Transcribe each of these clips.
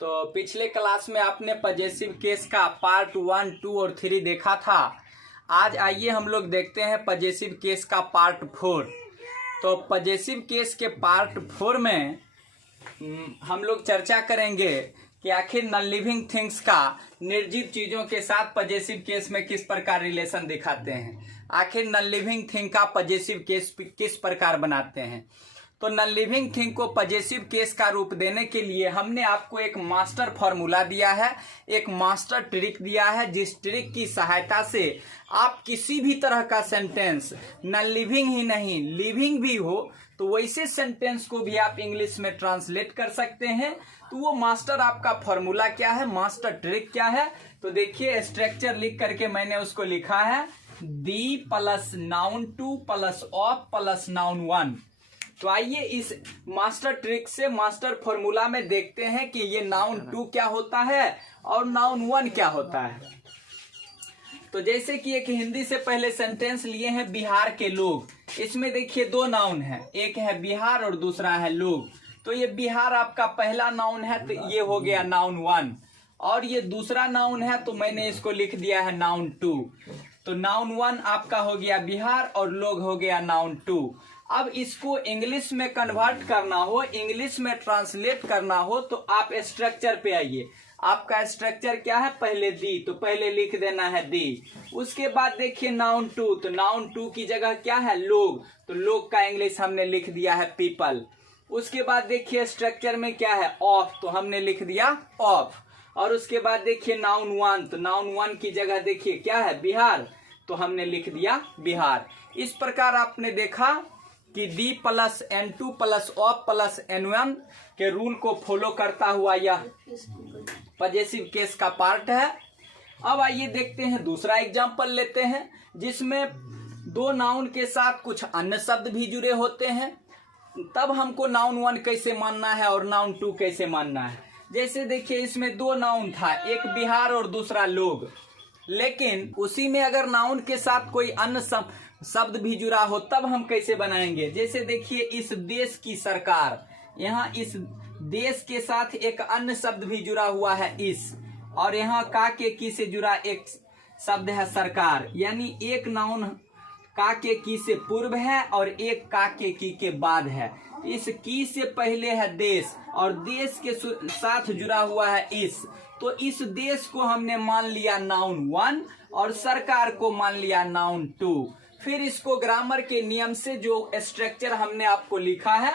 तो पिछले क्लास में आपने पजेसिव केस का पार्ट 1, 2 और 3 देखा था। आज आइए हम लोग देखते हैं पजेसिव केस का पार्ट 4। तो पजेसिव केस के पार्ट 4 में हम लोग चर्चा करेंगे कि आखिर नॉन लिविंग थिंग्स का निर्जीव चीजों के साथ पजेसिव केस में किस प्रकार रिलेशन दिखाते हैं। आखिर नॉन लिविंग थिंग का पजेसिव केस किस प्रकार बनाते हैं। तो नॉन लिविंग थिंग को पजेसिव केस का रूप देने के लिए हमने आपको एक मास्टर फॉर्मूला दिया है, एक मास्टर ट्रिक दिया है, जिस ट्रिक की सहायता से आप किसी भी तरह का सेंटेंस नॉन लिविंग ही नहीं लिविंग भी हो तो वैसे सेंटेंस को भी आप इंग्लिश में ट्रांसलेट कर सकते हैं। तो वो मास्टर आपका फॉर्मूला क्या है, मास्टर ट्रिक क्या है, तो देखिए स्ट्रक्चर लिख करके मैंने उसको लिखा है the plus noun two plus of plus noun one. तो आइए इस मास्टर ट्रिक से मास्टर फॉर्मूला में देखते हैं कि ये नाउन टू क्या होता है और नाउन वन क्या होता है। तो जैसे कि एक हिंदी से पहले सेंटेंस लिए हैं बिहार के लोग। इसमें देखिए दो नाउन है, एक है बिहार और दूसरा है लोग। तो ये बिहार आपका पहला नाउन है, तो ये हो गया नाउन वन। और ये दूसरा नाउन है तो मैंने इसको लिख दिया है नाउन टू। तो नाउन वन आपका हो गया बिहार और लोग हो गया नाउन टू। अब इसको इंग्लिश में कन्वर्ट करना हो, इंग्लिश में ट्रांसलेट करना हो तो आप स्ट्रक्चर पे आइए। आपका स्ट्रक्चर क्या है, पहले दी, तो पहले लिख देना है दी। उसके बाद देखिए नाउन टू, तो नाउन टू की जगह क्या है लोग, तो लोग का इंग्लिश हमने लिख दिया है पीपल। उसके बाद देखिए स्ट्रक्चर में क्या है ऑफ, तो हमने लिख दिया ऑफ। और उसके बाद देखिए नाउन वन, तो नाउन वन की जगह देखिए क्या है बिहार, तो हमने लिख दिया बिहार। इस प्रकार आपने देखा कि D plus N two plus of plus N one के रूल को फॉलो करता हुआ यह पजेसिव केस का पार्ट है। अब आइए देखते हैं दूसरा एग्जांपल लेते हैं जिसमें दो नाउन के साथ कुछ अन्य शब्द भी जुड़े होते हैं। तब हमको नाउन वन कैसे मानना है और नाउन टू कैसे मानना है। जैसे देखिए इसमें दो नाउन था, एक बिहार और दूसरा लोग, लेकिन उसी में अगर नाउन के साथ कोई अन्य शब्द भी जुड़ा हो तब हम कैसे बनाएंगे। जैसे देखिए इस देश की सरकार, यहाँ इस देश के साथ एक अन्य शब्द भी जुड़ा हुआ है इस, और यहाँ का के की से जुड़ा एक शब्द है सरकार। यानी एक नाउन का के की से पूर्व है और एक का के की के बाद है। इस की से पहले है देश और देश के साथ जुड़ा हुआ है इस, तो इस देश को हमने मान लिया नाउन वन और सरकार को मान लिया नाउन टू। फिर इसको ग्रामर के नियम से जो स्ट्रक्चर हमने आपको लिखा है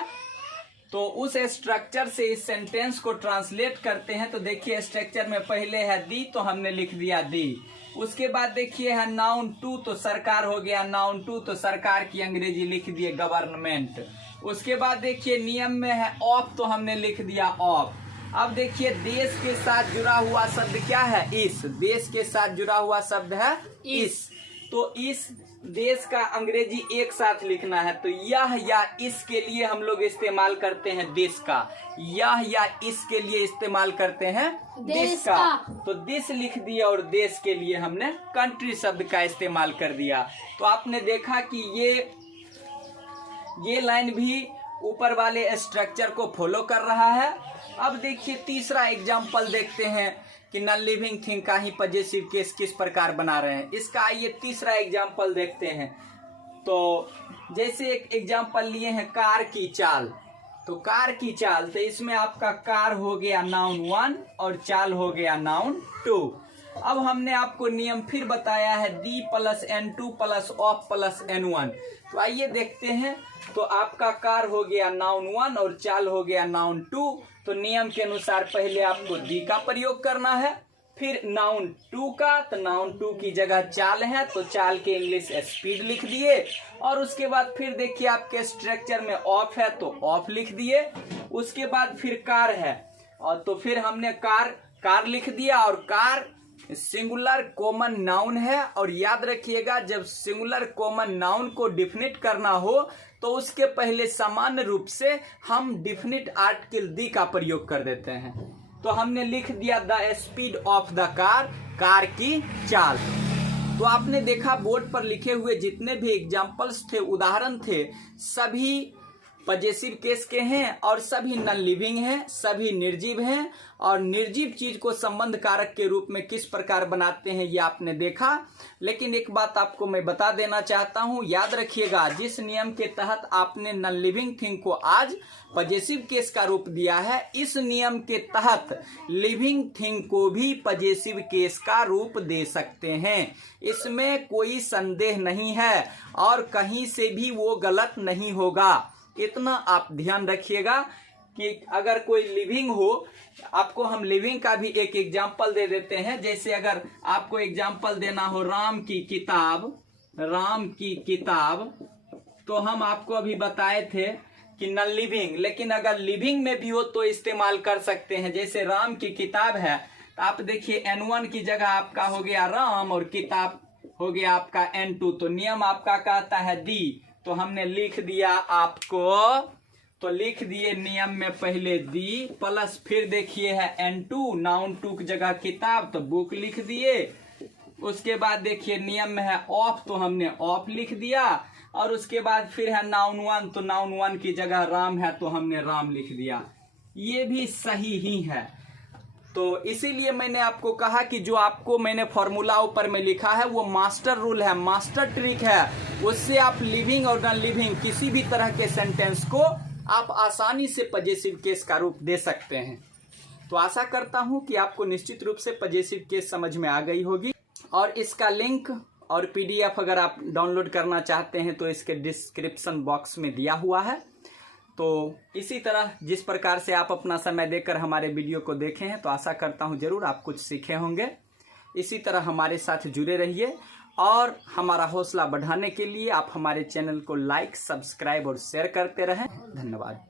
तो उस स्ट्रक्चर से इस सेंटेंस को ट्रांसलेट करते हैं। तो देखिए स्ट्रक्चर में पहले है दी, तो हमने लिख दिया दी। उसके बाद देखिए है नाउन टू, तो सरकार हो गया नाउन टू, तो सरकार की अंग्रेजी लिख दिए गवर्नमेंट। उसके बाद देखिए नियम में है ऑफ, तो हमने लिख दिया ऑफ। अब देखिए देश के साथ जुड़ा हुआ शब्द क्या है इस, देश के साथ जुड़ा हुआ शब्द है इस, तो इस देश का अंग्रेजी एक साथ लिखना है। तो यह या इस के लिए हम लोग इस्तेमाल करते हैं देश का, यह या इस के लिए इस्तेमाल करते हैं देश का। तो देश लिख दिया और देश के लिए हमने कंट्री शब्द का इस्तेमाल कर दिया। तो आपने देखा कि ये लाइन भी ऊपर वाले स्ट्रक्चर को फॉलो कर रहा है। अब देखिए तीसरा एग्जाम्पल देखते हैं कि नॉन लिविंग थिंग का ही पजेसिव केस किस प्रकार बना रहे हैं। इसका आइए तीसरा एग्जाम्पल देखते हैं। तो जैसे एक एग्जाम्पल लिए हैं कार की चाल, तो कार की चाल, तो इसमें आपका कार हो गया नाउन वन और चाल हो गया नाउन टू। अब हमने आपको नियम फिर बताया है D plus N two plus of plus N one. तो आइए देखते हैं। तो आपका कार हो गया नाउन वन और चाल हो गया नाउन टू। तो नियम के अनुसार पहले आपको डी का प्रयोग करना है, फिर नाउन टू का, तो नाउन टू की जगह चाल है तो चाल के इंग्लिश स्पीड लिख दिए। और उसके बाद फिर देखिए आपके स्ट्रक्चर में ऑफ है तो ऑफ लिख दिए। उसके बाद फिर कार है और तो फिर हमने कार लिख दिया। और कार सिंगुलर कॉमन नाउन है, और याद रखिएगा जब सिंगुलर कॉमन नाउन को डिफिनिट करना हो तो उसके पहले सामान्य रूप से हम डिफिनिट आर्टिकल दी का प्रयोग कर देते हैं। तो हमने लिख दिया the speed of the car, car की चाल। तो आपने देखा बोर्ड पर लिखे हुए जितने भी एग्जाम्पल्स थे, उदाहरण थे, सभी पजेसिव केस के हैं और सभी नॉन लिविंग हैं, सभी निर्जीव हैं। और निर्जीव चीज को संबंध कारक के रूप में किस प्रकार बनाते हैं ये आपने देखा। लेकिन एक बात आपको मैं बता देना चाहता हूं, याद रखिएगा, जिस नियम के तहत आपने नॉन लिविंग थिंग को आज पजेसिव केस का रूप दिया है, इस नियम के तहत लिविंग थिंग को भी पजेसिव केस का रूप दे सकते हैं। इसमें कोई संदेह नहीं है और कहीं से भी वो गलत नहीं होगा। इतना आप ध्यान रखिएगा कि अगर कोई लिविंग हो, आपको हम लिविंग का भी एक एग्जाम्पल दे देते हैं। जैसे अगर आपको एग्जाम्पल देना हो राम की किताब, तो हम आपको अभी बताए थे कि नॉन लिविंग, लेकिन अगर लिविंग में भी हो तो इस्तेमाल कर सकते हैं। जैसे राम की किताब है, तो आप देखिए N1 की जगह आपका हो गया राम और किताब हो गया आपका N2, तो नियम आपका कहता है दी, तो हमने लिख दिया आपको, तो लिख दिए नियम में पहले दी प्लस फिर देखिए है N2, नाउन टू की जगह किताब, तो बुक लिख दिए। उसके बाद देखिए नियम में है ऑफ, तो हमने ऑफ लिख दिया। और उसके बाद फिर है नाउन वन, तो नाउन वन की जगह राम है, तो हमने राम लिख दिया। ये भी सही ही है। तो इसीलिए मैंने आपको कहा कि जो आपको मैंने फॉर्मूला ऊपर में लिखा है वो मास्टर रूल है, मास्टर ट्रिक है। उससे आप लिविंग और नॉन लिविंग किसी भी तरह के सेंटेंस को आप आसानी से पजेसिव केस का रूप दे सकते हैं। तो आशा करता हूं कि आपको निश्चित रूप से पजेसिव केस समझ में आ गई होगी। और इसका लिंक और PDF अगर आप डाउनलोड करना चाहते हैं तो इसके डिस्क्रिप्शन बॉक्स में दिया हुआ है। तो इसी तरह जिस प्रकार से आप अपना समय देकर हमारे वीडियो को देखे हैं, तो आशा करता हूं जरूर आप कुछ सीखे होंगे। इसी तरह हमारे साथ जुड़े रहिए और हमारा हौसला बढ़ाने के लिए आप हमारे चैनल को लाइक, सब्सक्राइब और शेयर करते रहें। धन्यवाद।